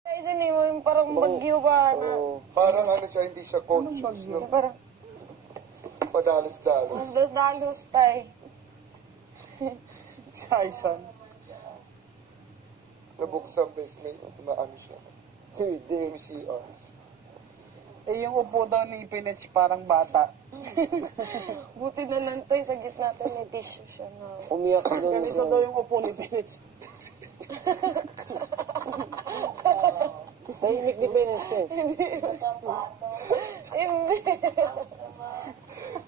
Kasi yung parang bagyo ba na... Parang ano siya, hindi siya conscious, no? Parang... Padalos-dalos. Dalos tay. Si Aisan. Nabuksan bes, may maano siya. Yung CR. Eh, yung upo daw ni Pinich parang bata. Buti na lang tay, sa gitna tayo may tissue siya na... Umiyak ka doon. Ganito daw yung upo ni Pinich. Tahimik ni Pinich eh. Hindi.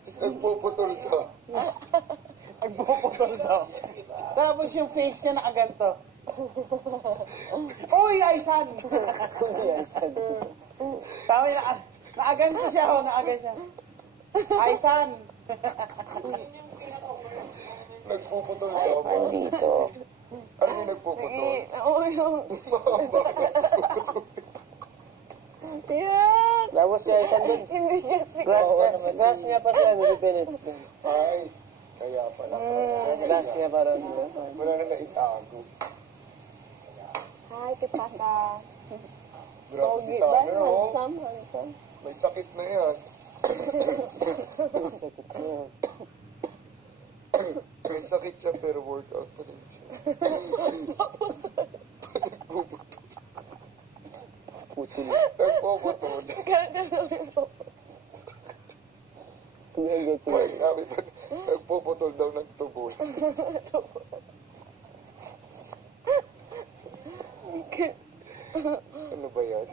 Tapos nagpuputol ka. Nagpuputol daw. Tapos yung face niya nakaganto. Uy, Aisan! Tama yun, nakaganto siya ho, nakaganto. Aisan! Nagpuputol ka ba? Dito. Ano yung nagpuputol? Oo, yung... Tiyak! Tapos si Aisan doon. Hindi kasi... Grass niya pa siya, ni Pinich. Ay, kaya pala. Grass niya pa rin. Wala na naitago. Hi, ¿qué pasa? Grabe si Tanner, oh. Handsome. May sakit na yan. May sakit siya pero workout pa din siya. Nagpuputol. Putin. Nagpuputol. May sabi pa, nagpuputol daw ng tubo. Ano ba yan?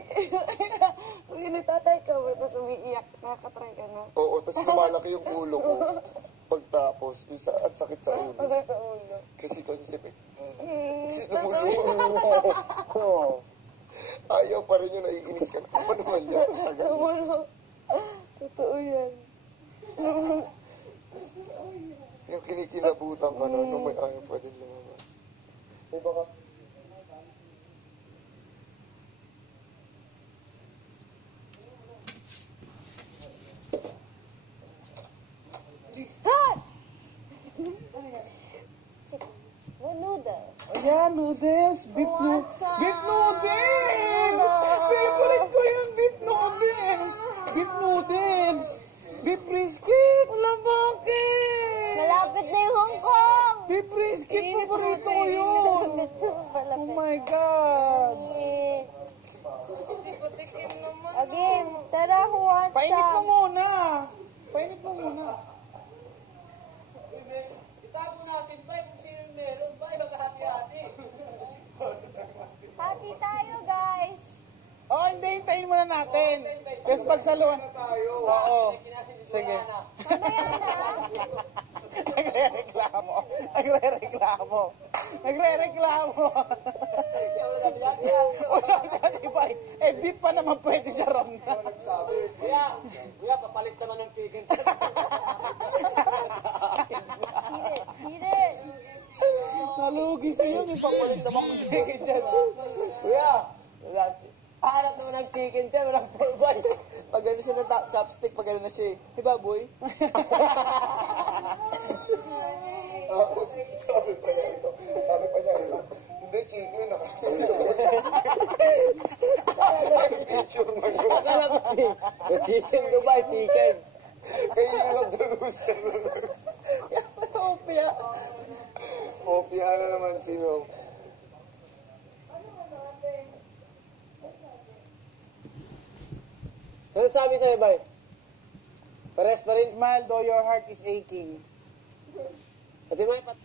Uy, nagtatay ka ba? Tapos umiiyak. Nakakatry ka na. Oo, tapos lumalaki yung ulo ko. Pagtapos, at sakit sa ulo. Masakit sa ulo. Kasi constipate. Oo. Ayaw pa rin yung naiinis ka. Ano naman yan? Tumulo. Totoo yan. Yung kinikinabutan ka na, may ayaw pa din lumabas. May baka... Noodle. Ayan, noodles. Beef noodles. Beef noodles! Favorite ko yung beef noodles. Beef noodles. Beef brisket. Wala, bakit? Malapit na yung Hong Kong. Beef brisket, paborito ko yun. Oh my God. Patikim naman. Again, tara, huwag Painit mo muna. Painit mo muna. Itago natin ba kung sino meron ba? Magkahati-hati. Hati tayo, guys. Oh, hindi, hintayin muna natin. Kasi pagsaluhan na tayo. Oo. Sige. Mamaya na. Nagre-reklamo. Nagre-reklamo. Nagre-reklamo. Wala ka, diba? Eh, beef pa naman pwede siya ron. Kuya, papalit naman ng chicken. Hide. Nalugi sa'yo, may papalit naman ng chicken dyan. Kuya, hanap naman ng chicken dyan, walang pulbay. Pag gano'n siya ng chopstick, pag gano'n na siya eh. Di ba, boy? Sabi pa niya ito. Hindi, chicken. Picture na ko. Akala ko chicken ko ba? Chicken. Kaya yun lang the rooster. Opia. Opia na naman sino. Ano sabi sa'yo, bay? Pares pa rin. Smile though your heart is aching. Ati may pat...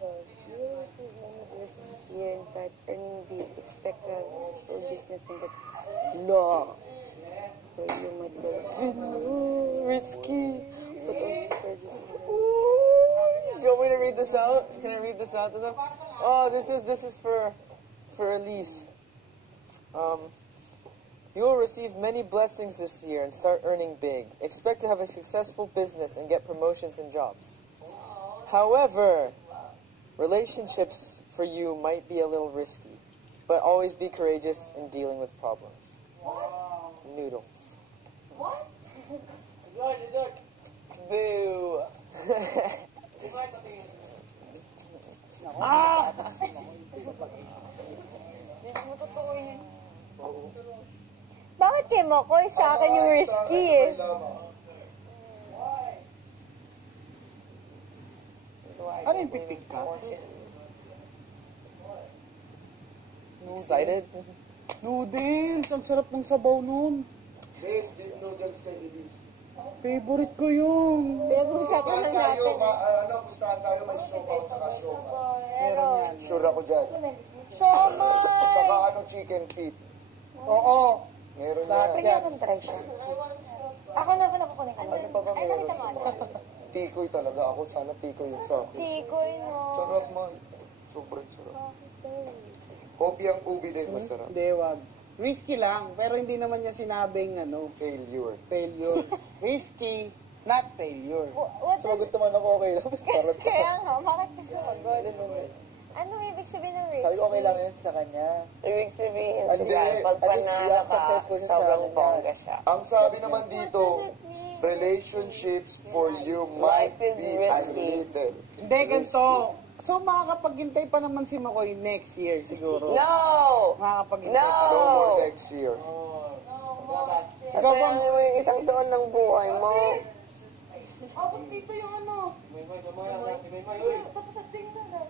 You receive money this year and start earning big. Expect to have successful business and get... No. So you might go... risky. But also purchase... Do you want me to read this out? Can I read this out to them? Oh, this is for Elise. You will receive many blessings this year and start earning big. Expect to have a successful business and get promotions and jobs. However, relationships for you might be a little risky, but always be courageous in dealing with problems. Noodles. What? Boo. Hindi mo totoo yun. kay Makoy, sa akin yung risky eh. Ano yung pipig ka? Excited? Noodles! Ang sarap ng sabaw nun. Best beef noodles kay Elise. Favorite ko yun. Pinag-usapan lang natin. Pustahan tayo, may siopaw sa siopaw. Meron. Sure ako dyan. Siomay! Tsaka chicken feet. Oo. Meron Pwede yan. akong try siya. Ako na kukunin ka. Ano pa ba meron? Tikoy talaga ako. Sana tikoy yun sa akin. Tikoy, no. Sarap man. Sobrang sarap. Hope yung ubi din masarap. Hindi, wag. Risky lang, pero hindi naman niya sinabing Failure. failure. Risky, not failure. What does... Sumagot naman ako, okay lang. Parang Kaya nga, bakit ka sumagot? Anong ibig sabihin ng risky? Sabi ko okay lang yun sa kanya. Ibig sabihin Hindi, siya, pag at least panalo yan, ka, successful siya sa sobrang ano bongga siya. ang sabi naman dito, relationships for you might Life is be risky. unlimited. Hindi, ganito. So, makakapaghintay pa naman si Makoy next year siguro. No! Makakapaghintay No! pa. No more next year. Kasayangin mo yung isang taon ng buhay mo. Abot dito yung ano. Tapos at tingnan na.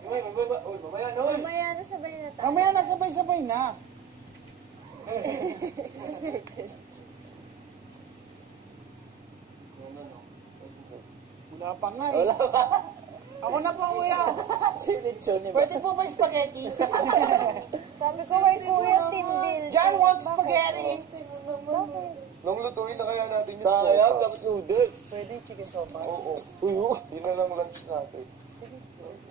Mamaya na sabay na tayo. Mamaya na, sabay-sabay na. Wala pa nga eh. Ako na po, kuya. Lechon niya ba? Pwede po ba yung spaghetti? Sabi ko kay Kuya Tim Bill. John wants spaghetti. Nung lutuin na kaya natin yung Sa kaya, sopas. dapat noodles. Pwede yung chicken sopa. Oo. Yun na lang lunch natin.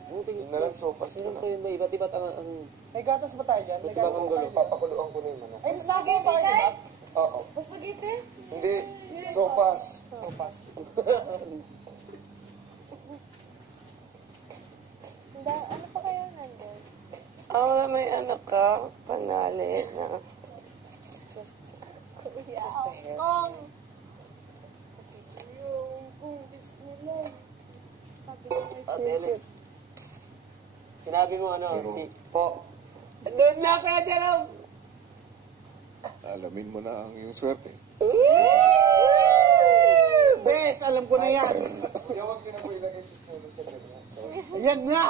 Yun na lang sopas na lang. May iba't iba't ang May gatas ba tayo dyan? May gatas ba tayo dyan? Papakuluan ko na yung manok. Ay, spaghetti tayo, diba? Oo. Spaghetti? Hindi. Sopas. Sopas. Ano pa kaya nandun? Ah, may anak ka, panali na. Kuya, Adelis. Sinabi mo ano? Po. Doon na kaya Jerome! Alamin mo na ang iyong swerte. Bes, alam ko na yan. Huwag ka na po ilagay sa ganyan. Ayan na.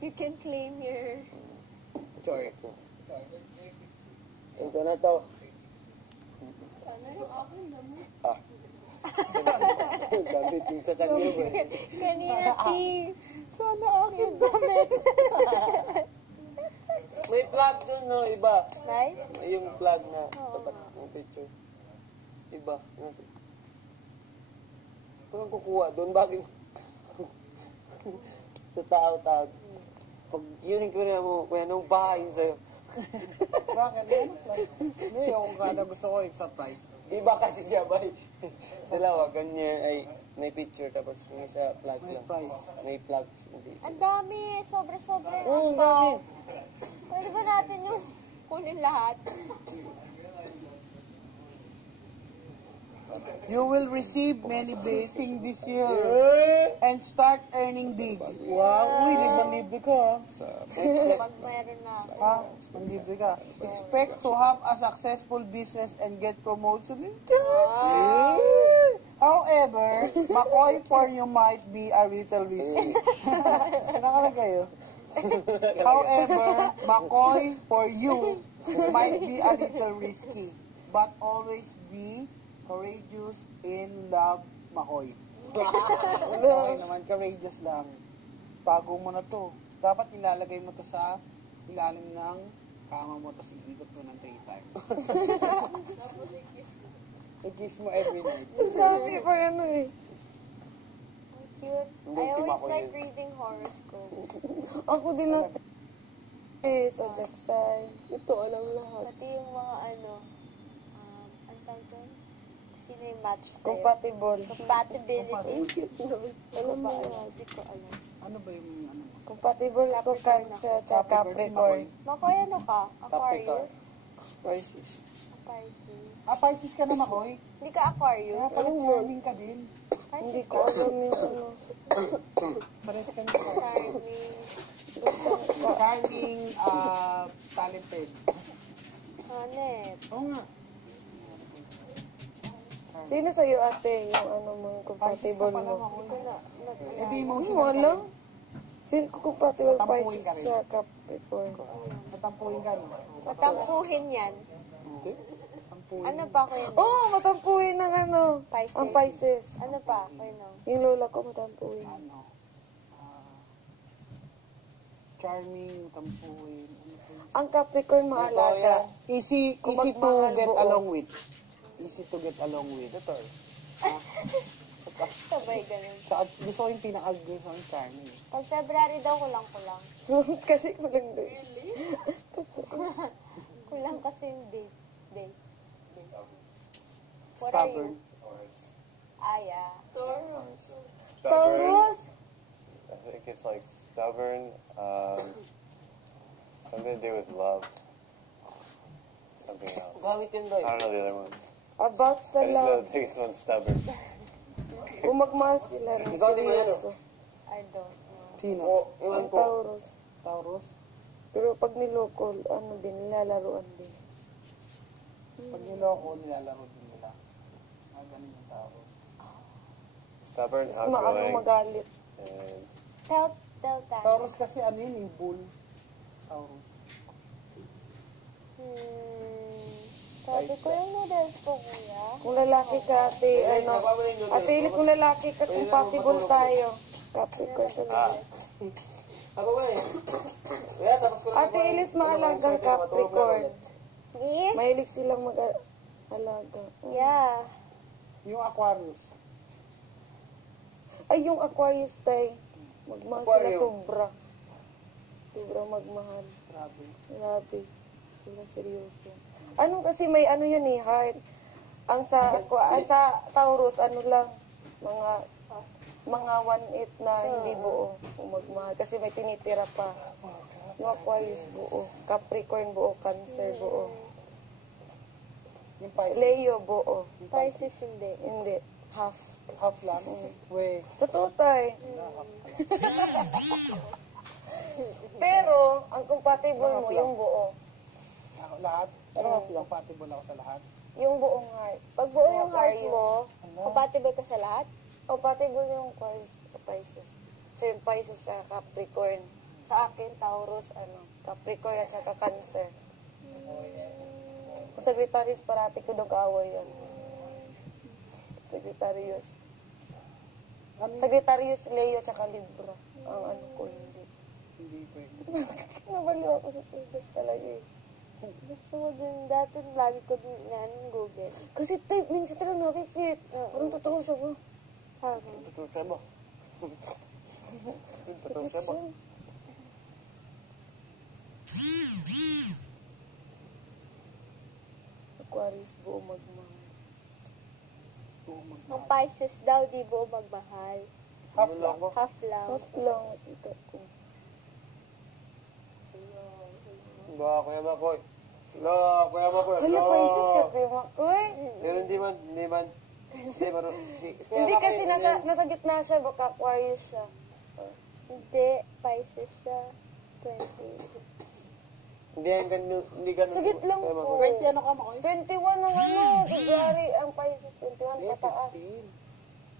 you can claim your... Choy. Ito na to. Sana yung akin naman. Damit yung sa kanya ba? Kanina, T. Sana akin. Damit. May plug dun no, iba. May? Yung plug na tapat ng picture. Iba. Nasa... Parang kukuha doon, bakit? Sa tao-tao. Pag yun ko na mo, kaya nung bahayin sa'yo. Bakit? Ano pa? Hindi, yung kada gusto ko yung surprise. Iba kasi siya, bay. Dalawa, ganyan ay may picture tapos yung isa plug May lang. price. May plug. Hindi. Ang dami. Sobra-sobra yung Oo, ang angkaw. dami. Pwede ba natin yung kunin lahat? You will receive many blessings this year and start earning big. Wow, uy, libre ka ha. Sa Pag meron na. Ha? Libre ka. Expect to have a successful business and get promotion in career. However, Makoy for you might be a little risky. Nakalagay yun. However, Makoy for you might be a little risky, but always be courageous in love, Makoy. Okay naman, courageous lang. Tago mo na to. Dapat ilalagay mo to sa ilalim ng kama mo, tapos ikikot mo ng 3 times. I-kiss mo every night. Sabi pa ano eh. Ang cute. Hindi, I si always Makoy like yun. reading horoscope. Ako din na sa Jacksai. Ito, alam lahat. Pati yung mga ano, ang tawag doon? Sino yung match sa'yo? Compatible. Compatibility. Alam mo, Hindi ko alam. Ano ba yung ano? compatible ako Cancer at Capricorn. Makoy, ano ka? Aquarius? Pisces. Pisces. Pisces ka na, Makoy. Hindi ka Aquarius? Kaya pala charming ka din. Hindi Pisces ko alam yung ano. Pares ka na. Charming. Charming, talented. Hanet. Oo nga. Sino sa'yo, ate, yung ano mo, yung Pisces ka compatible pala, mo? Makoy. Wala. Eh di Ano emotional mo ka alam? rin. Feel ko compatible Tatampuin Pisces ka rin. tsaka Capricorn. Natampuhin ka, no? Matampuhin yan. Tampuhin. Ano pa ko yun? Oo, matampuhin ng ano, Pisces. ang Pisces. Ano pa? Kayo no? Yung lola ko matampuhin. Ano? Charming, tampuhin. Ano po yun? Ang Capricorn maalaga. Easy Kung to magmahal get buo. along with. Easy to get along with. Ito. Sabay ganun. Tsaka gusto ko yung pinaka-gusto ko yung charming. Pag February daw, kulang-kulang. Kasi kulang doon. Kulang kasi yung date. What are Stubborn. you? Yeah. Taurus! I think it's like stubborn, something to do with love. Something else. Gamit yun doy. I don't know the other ones. About sa I just know love. the biggest one's stubborn. Umagmahal sila ng Ikaw, di ba yan, seryoso. I don't know. Sino? Iwan Ang ko. Taurus. Taurus? Pero pag niloko, ano din, nilalaroan din. Pag niloko, nilalaro din nila. Ganun yung Taurus. Stubborn, Tapos maano outgoing, magalit. and Tell tayo. Taurus kasi ano yun, yung bull. Taurus. Sabi ko yung noodles ko, kuya. Kung lalaki ka, ate, ano, ate Ilis, kung lalaki ka, compatible tayo. Capricorn talaga. Ako ba eh? Kaya tapos ko Ate Ilis, maalagang Capricorn. Yeah. Mahilig silang mag-alaga. Yeah. Yung Aquarius. Ay, yung Aquarius tay. Magmahal sila sobra. Sobrang magmahal. Grabe. Grabe. Sila seryoso. Ano kasi may ano yun eh, heart. Ang sa Taurus, ano lang, mga 1/8 na hindi buo kung magmahal. Kasi may tinitira pa. Yung Aquarius buo. Capricorn buo. Cancer buo. Yung Pisces. Leo buo. Pisces hindi. Hindi. Half. Half lang. Wait. Totoo tay. Pero, ang compatible mo, yung buo. Ako, lahat? Pero compatible ako sa lahat. Yung buong heart. Pag buo yung heart mo, Ano? compatible ka sa lahat? Compatible yung Aquarius, Pisces. So, yung Pisces sa Capricorn. Sa akin, Taurus, Capricorn at saka Cancer. Kung Sagittarius, parati ko daw kaaway yun. Sagittarius. Ano yun? Sagittarius, Leo, at saka Libra. Ang ano ko, hindi. Hindi pwede. Nabaliw ako sa subject talaga eh. Gusto mo din, dati lagi ko din Google. Kasi type, minsan talaga nakikit. Parang totoo siya ba? Totoo siya ba? Totoo siya ba? Aquarius, buo magmahal. Ang Pisces daw, di buo magmahal. Half lang. Half lang. Half lang nakita ko. Ba, Kuya Makoy. Hello, Kuya Makoy. Hala, Pisces ka kayo, Makoy. Pero hindi man. Hindi, Hindi kasi nasa gitna siya, baka Aquarius siya. Hindi, Pisces siya. 20. Hindi ganun. Sagit lang Kuya po. Makoy. 20 ano ka, Makoy? 21 ng February ang Pisces, 21 Hindi, pataas. 15.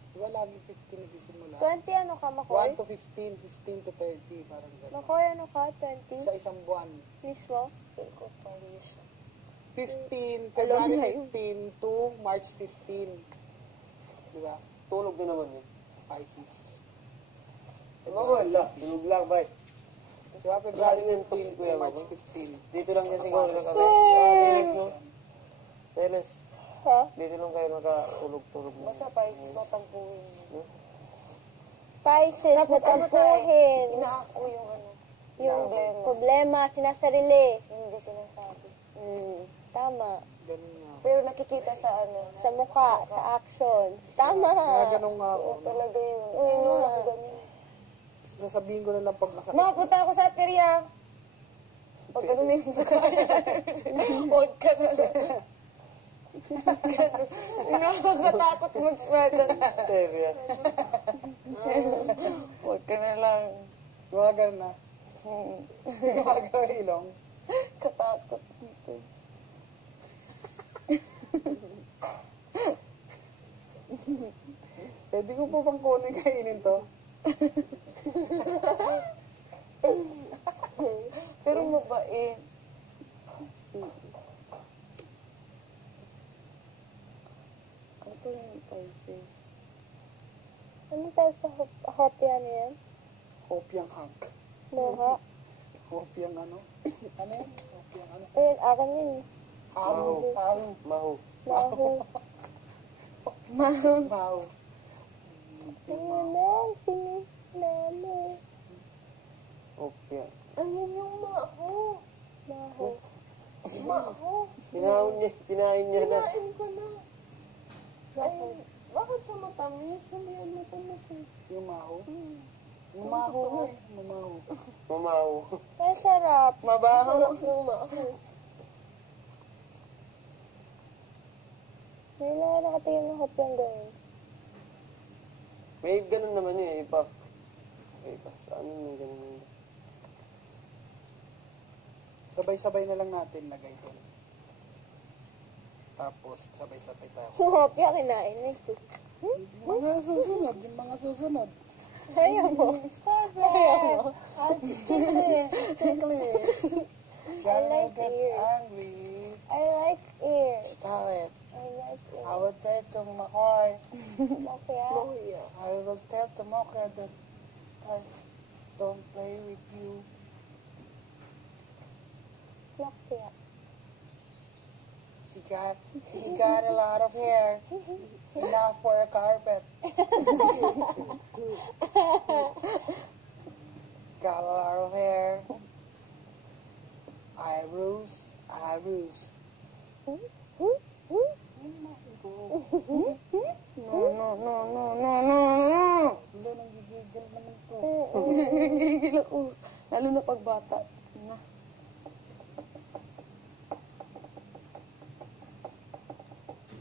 Diba lagi 15 nagsisimula? 20 ano ka, Makoy? 1 to 15, 15 to 30, parang gano'n. Makoy, ano ka? 20? Sa isang buwan. Mismo? Feel ko Aquarius siya. 15, Alam na February 15 to March 15. Diba? Tulog din naman yun. Pisces. Makoy, tulog lang, bay. Diba? February Grabe yung 15 toxic, to Kuya March Makoy. 15. Dito lang yan siguro Teles mo. Teles. Ha? Dito lang kayo nakatulog-tulog mo. Basta Pisces, matampuhin mo. Pisces, Tapos ano tayo? matampuhin. Inaako yung Yung problema. problema, sinasarili. Hindi sinasabi. Tama. Ganun nga. Pero nakikita sa Sa mukha, sa actions. Tama. Kaya ganun nga ako. Oo, talaga yun. Uy, no, ako ganyan. Sasabihin ko na lang pag masakit. Mapunta ako sa perya. Pag ganun na yung huwag ka na lang. Nakakatakot mag-sweat. Teria. Huwag ka na lang. Gumagal na. Gumagal ilong. Katakot dito. Pwede ko po bang kunin kainin to? Pero mabait. Ano pa yung Pisces? Ano tayo sa hopya niya? Hopyang hug. Moha. Hopyang ano? Ano yun? Hopyang ano? Ayun, akin yun. Haw. Haw. Mahu. Maho. Haw. Ano na? Sino? Mamo. Okay. Ayun yung maho. Maho. Maho. Kinain niya na. Kinain ko na. Ay, bakit siya matamis? Hindi yan matamis eh. Yung maho. Yung maho nga eh. Yung maho. Mamahu. Ay, sarap. Mabaho. Sarap yung maho. Ngayon lang ako nakatingin ng hopyang ganun. May ganun naman yun, ipa. Ipa, sa amin may ganun yun. Sabay-sabay na lang natin lagay doon. Tapos, sabay-sabay tayo. Yung hopya, kinain na ito. Yung mga susunod, yung mga susunod. Ayaw mo. Stop Ayaw it! mo. I'm ticklish. I like get ears. angry. I like ears. Stop it. I like I ears. will tell to Makoy. Hopya. I will tell to Makoy that I don't play with you. Hopya. He got a lot of hair. Enough for a carpet. Got a lot of hair. I ruse. No. Hindi, nanggigigil naman to. Gigil ako. Lalo na pag bata. Na.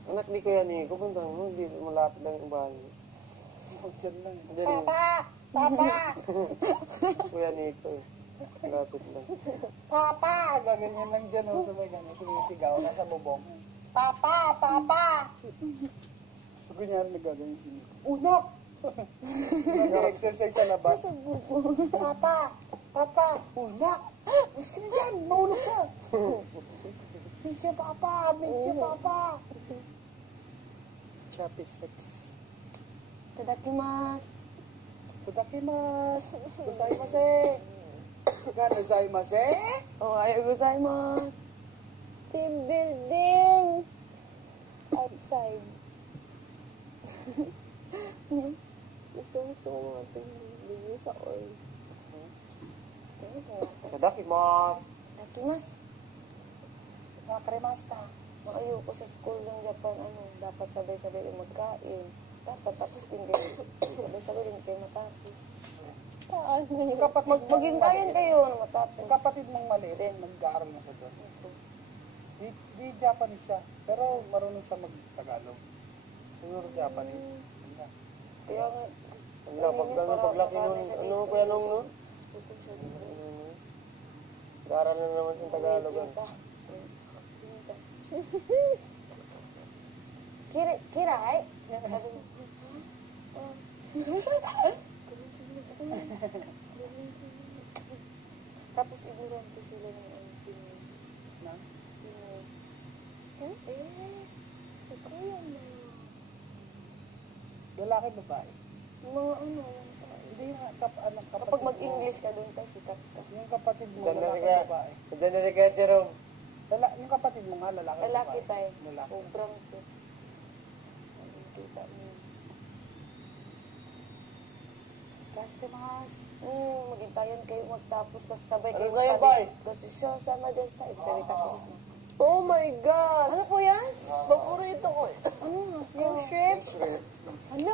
Anak ni Kuya Nico, puntahan mo, hindi malapit lang yung bahay. Diyan lang. Diyan, Papa! Kuya Nico eh. Malapit lang. Papa! Gaganyan lang dyan. Oh, sabay ganyan. Sumisigaw. Nasa bubong. Papa! So, kunyari nagaganyan si Nico. Unak! Nag-exercise sa labas. Papa! Unak! Mas ka na dyan! Maulog ka! Miss you, Papa! Chopsticks. Tadakimasu. Tadakimasu. Gozaimase. Gozaimase. Ohayo gozaimasu. Team building. Outside. Gusto ko mga tingin sa oils. Sadakimasu. Tadakimasu. Nakremasta. Ayoko sa school ng Japan, dapat sabay-sabay yung magkain. Dapat tapos din kayo. Sabay-sabay din kayo matapos. Paano yun? Yung kapatid Maghintayan kayo na matapos. Yung kapatid mong maliit, nag-aaral na siya doon. Di Japanese siya, pero marunong siya mag-Tagalog. Siguro Japanese. Kaya nga, Paglaki nun, ano Kuya Nong, no? Ito siya. Gara na naman yung Tagalog. Kiray? Sabi mo, tapos ignorante sila ng Pinoy. Na? Pinoy. Kuya mo. Lalaki, babae. Yung mga Hindi yung kapatid kapag mag-English ka doon tayo, sikat ka. Yung kapatid mo, Diyan na lalaki, si Kuya. babae. Diyan na si Kuya Jerome. Yung kapatid mo nga, lalaki, Lalaki babae. tayo. Lalaki. Sobrang cute. Kita mo. Customize. Maghintayan kayo magtapos, tapos sabay Ano kayo sa'yo, magsabi. Bay? Kasi siya, sama din sa ibig sabi tapos na. Oh my God! Ano po yan? Paborito ko. Ano? Yung shrimp. Ano?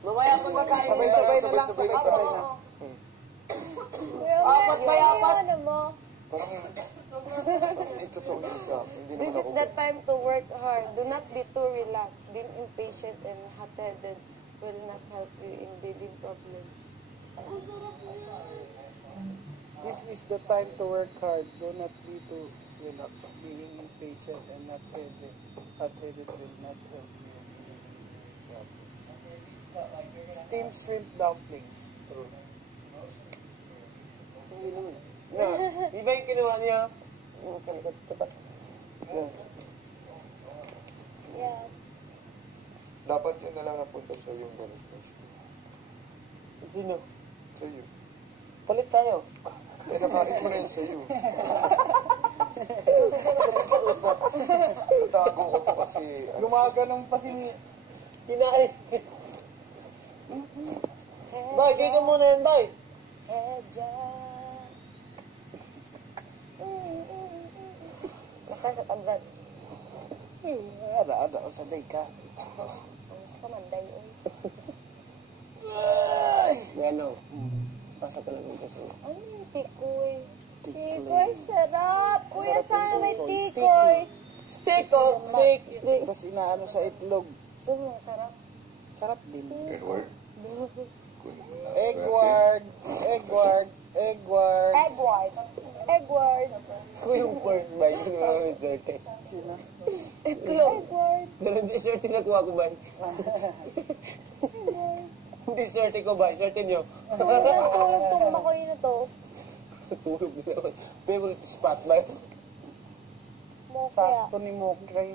Mamaya pag magkain. Sabay-sabay na lang, Sabay-sabay sabay-sabay na. Kuya, Apat ba ano yapat? ano mo? Hindi totoo yun sa akin. Hindi This naman is ako. the time to work hard. Do not be too relaxed. Being impatient and hot-headed will not help you in dealing problems. This is the time to work hard. Do not be too relaxed. Being impatient and hot-headed will not help you. Steamed shrimp dumplings. Na, iba yung kinuha niya. Yeah. Dapat yun na lang napunta sa yung galit mo. Sino? Sa iyo. Palit tayo. Eh, nakain mo na yun sa iyo. Tago ko to kasi... Gumaganong pa si... Kinain. Bay, dito muna yan, bay. Hedja. Basta sa tabrad. Ada, o saday ka. Ang sa kamanday, oy. Yan o. Pasa talaga ito sa Ano yung tikoy? Tikoy, sarap. Kuya, sana may tikoy. Steak o, steak. Tapos inaano sa itlog. So, masarap. Sarap din. Edward. Eggward. Eggward. Eggward. Edward. Edward. Ko yung first bay, kinuha ko yung sorte. Sino? Edward. Pero hindi sorte nakuha ko, bay. Hindi sorte ko, bay. Sorte nyo. Tulog tong makoy na to. Tulog na naman. Favorite spot, bay. Mokya. Sakto ni Mokray.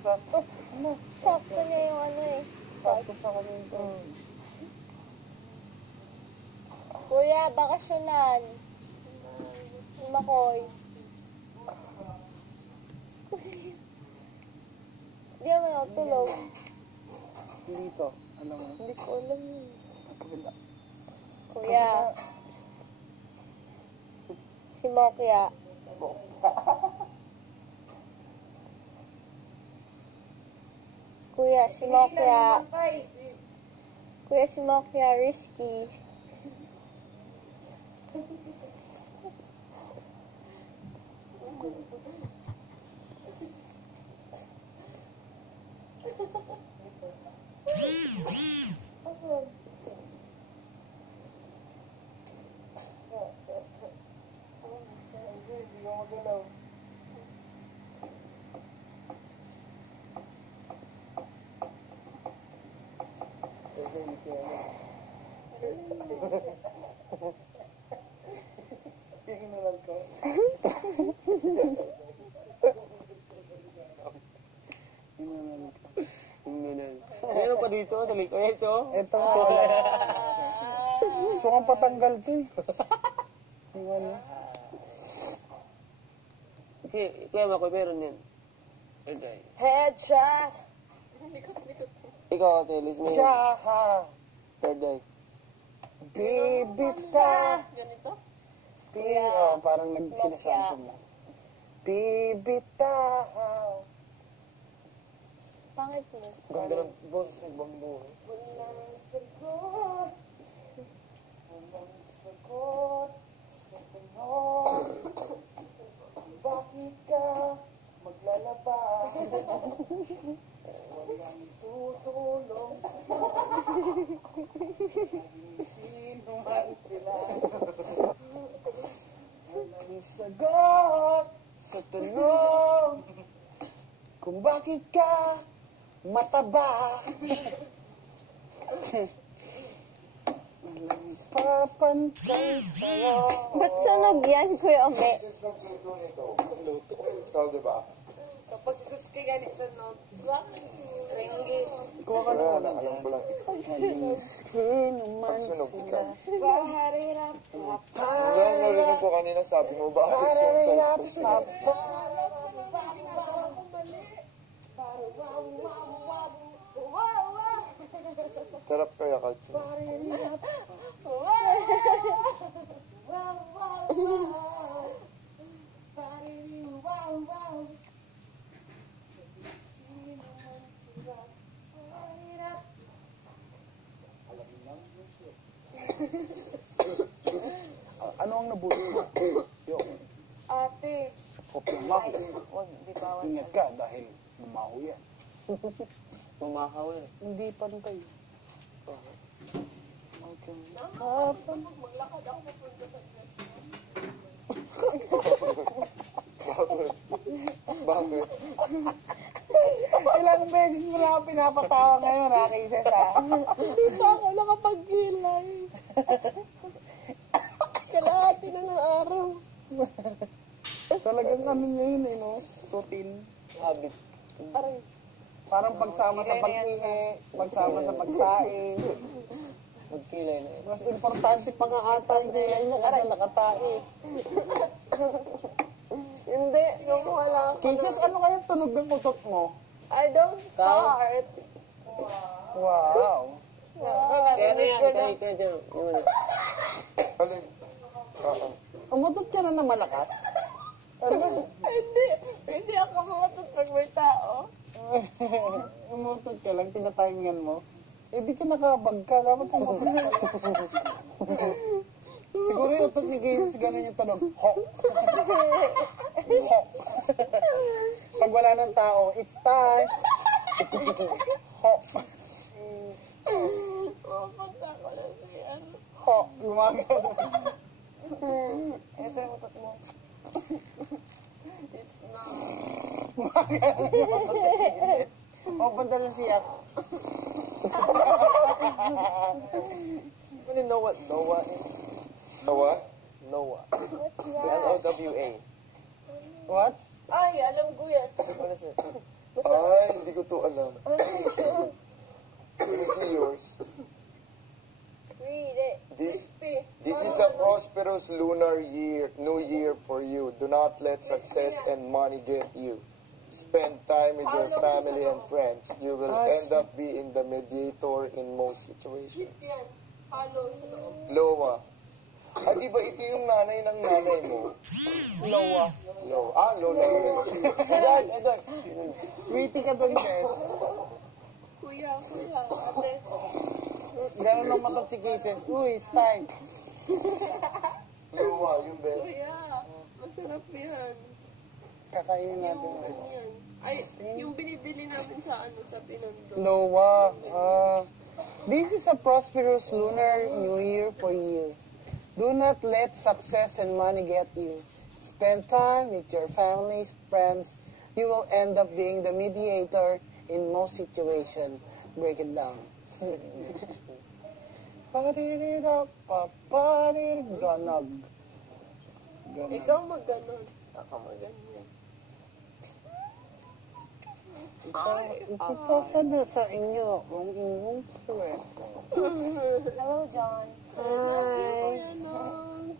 Sakto. Ano? Sakto niya yung ano eh. Sakto sa kanyang Kuya, bakasyonan. Makoy. Di naman ako tulog. Dito. Alam mo. Hindi ko alam yun. Kabila. Kuya. Si Mokya. Kuya, si Mokya. Kuya, si Mokya, risky. Hindi ka magalaw. Tingnan ko. Meron pa dito sa likod. Ito. Ito. Gusto kong patanggal to eh. Yung ano. Kaya Makoy, meron yan. Okay. Headshot. Ikaw, Ate Liz, may Tsaka. third eye. Bibita. Ganito? Parang nagsinasanto mo. Bibitaw. Pangit mo. Ganda ng boses ng bambu. Walang sagot. Walang sagot sa tanong. Bakit ka maglalaba? Walang tutulong sa'yo. Sino man sila. Walang sagot sa tanong. Kung bakit ka mataba. Walang papantay sa'yo. Ba't sunog yan, Kuya Ome? Ikaw, diba? Kapag sisuski ka ni Sunod, stringy. Kuha ka Wala na na, alam ko lang ikaw. Sino man Pag sunog sila. ikaw. Hindi, narinig ko kanina, sabi mo, bakit yung toast ko sarap kaya ka, Chum. Ano ang nabulot mo? Yung Ate. kopyamaho. Huwag bibawan. Ingat ka dahil lumaho yan. Mamahaw eh. Hindi pantay. Okay. Maglakad ako papunta sa Bakit? Bakit? Ilang beses mo lang ako pinapatawa ngayon, ha, Kisses, ha? Hindi pa ako nakapagkilay. Kalahati na ng araw. Talagang ano niya yun, eh, no? Routine. Habit. Aray. Parang pagsama sa paghingi, pagsama sa pagsaing. Magkilay na yun. Mas importante pa nga ata yung kilay niya kasi nakatae. Hindi, yung wala ako. Kisses, ano kaya tunog ng utot mo? I don't fart. Wow. Kaya na yan, kaya dyan. Yun. Alin? Umutot ka na ng malakas? Ano? Hindi ako mamatut pag may tao. Umutot ka lang, tinatimingan mo. Eh, di ka nakabag ka. Dapat umutot ka. Siguro yung utot ni Kisses, ganun yung tunog. Ho! Ho! Pag wala ng tao, it's time. Ho! Pupunta ko na si ano. Ho! Gumagano. Ito yung utot mo. Gumagano yung utot ni Kisses. Pupunta na siya. You know what Noah is? Tawa? Noah. L-O-W-A. What? Ay, alam ko yan. What is it? Ay, hindi ko to alam. Can you see yours? Read it. This is a prosperous lunar year, new year for you. Do not let success and money get you. Spend time with your family and friends. You will end up being the mediator in most situations. Yan. Halo sa loob. Lowa. Ah, di ba ito yung nanay ng nanay mo? Lowa. Lowa. Ah, Lola. Edward. Witty ka doon, guys. Kuya, ate. Ganun ang mata si Kisses. Uy, it's time. Lowa, yung best. Kuya, masarap yan. Kakainin natin. Yan. Ay, yung binibili namin sa ano, sa Pinondo. Lowa. This is a prosperous lunar new year for you. Do not let success and money get you. Spend time with your families, friends. You will end up being the mediator in most situations. Break it down. Ganag. Ikaw mag-ganon. Ako mag-ganon. Ipapasa na sa inyo ang inyong swerte. Hello, John. Hi. Ano?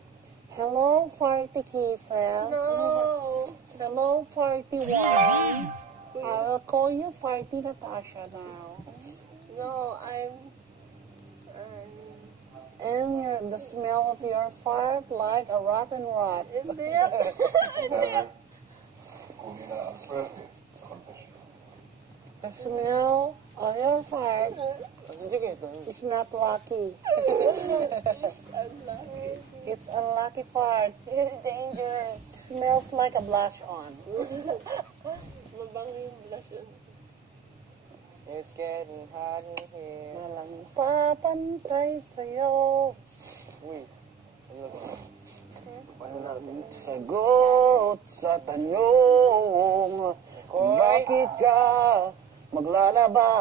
Hello, Farty Kisses. No. Hello, Farty One. I'll call you Farty Natasha now. No, And the smell of your fart like a rotten rot. hindi. Hindi. Kunin na ang swerte sa confession. The smell of your fart Sige, is not lucky. It's unlucky fart. It's dangerous. Smells like a blush on. Mabango yung blush yun. It's getting hot in here. Walang papantay sa'yo. Uy. Sagot sa tanong, bakit ka maglalaba?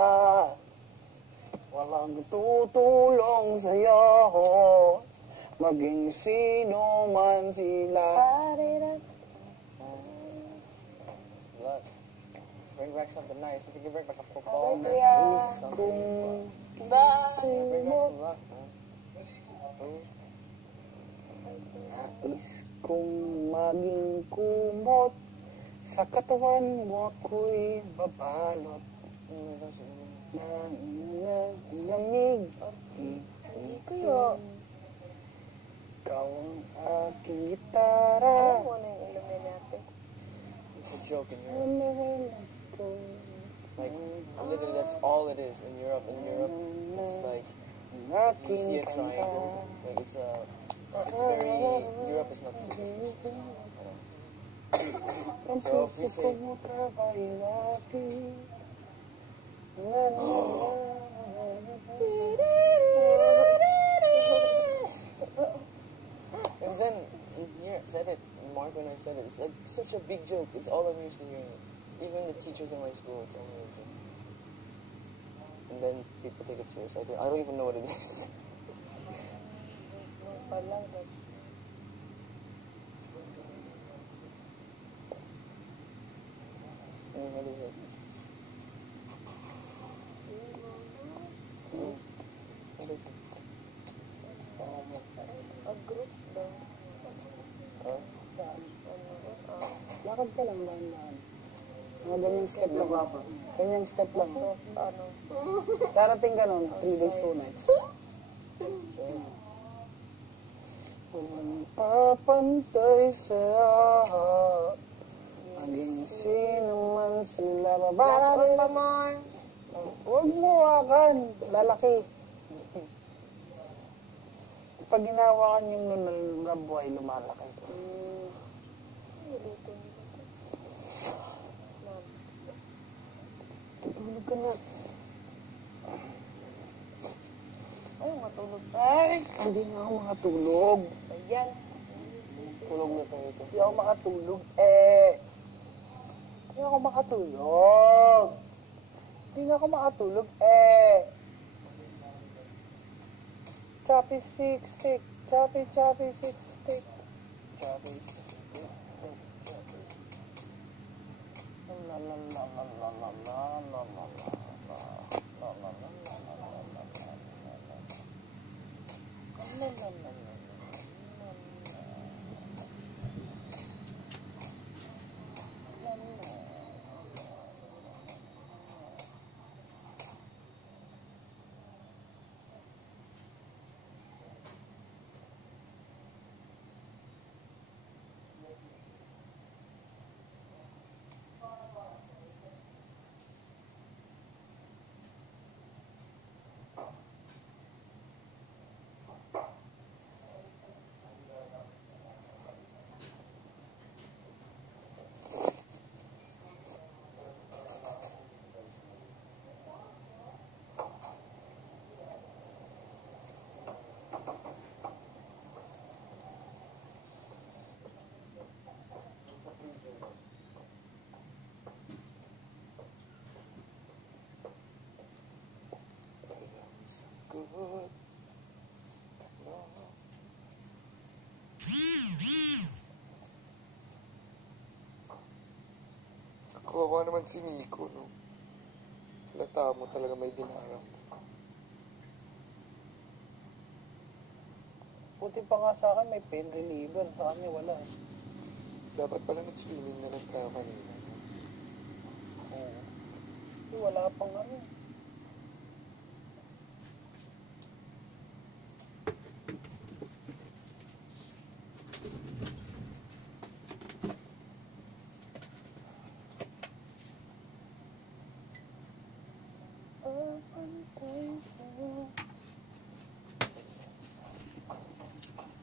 Walang tutulong sa'yo, maging sino man sila. Look. Bring back something nice. If you can bring back a football, Kuya. something. Bye. Bring back some luck, man. Nais kong maging kumot, sa katawan mo ako'y babalot. Lamig. Hindi kayo. Ikaw ang aking gitara. Alam mo na yung Illuminati. It's a joke in Europe. Like, literally, that's all it is in Europe. In Europe, it's like, you see a triangle. Like, it's very, Europe is not superstitious. So, if we say, and then, in here, I said it, Mark when I said it, it's like such a big joke. It's all I'm used to hearing it. Even the teachers in my school tell me it. And then people take it serious. I don't even know what it is. No pala, that's... What is it? What is it? A group daw. Huh? Saan? Ano, Lakad ka lang, dahan-dahan. Mga ganyang step lang. Ganyang step lang. ano, Darating ka nun, 3 days, 2 nights. Walang papantay sa'yo. Maging sino man sila. last one pa, Mar. Huwag mo hawakan. Lalaki. Pag hinawakan yung na buhay, lumalaki. Tutulog ka na. Ay, matulog tayo. Hindi nga ako makatulog. Ayan. Tulog na tayo ito. Hindi ako makatulog. Hindi ako makatulog. Hindi nga ako makatulog. Choppy six stick. Choppy six stick. Choppy stick. La la la la la la la la la la. La la la la la la la la. La la la la. Good. Kawawa naman si Nico, no? Halata mo talaga may dinarang. Buti pa nga sa akin, may pain reliever. Sa kanya wala. Dapat pala nag-swimming na lang tayo kanina. Oo. Wala pang ano. Papantay sa'yo.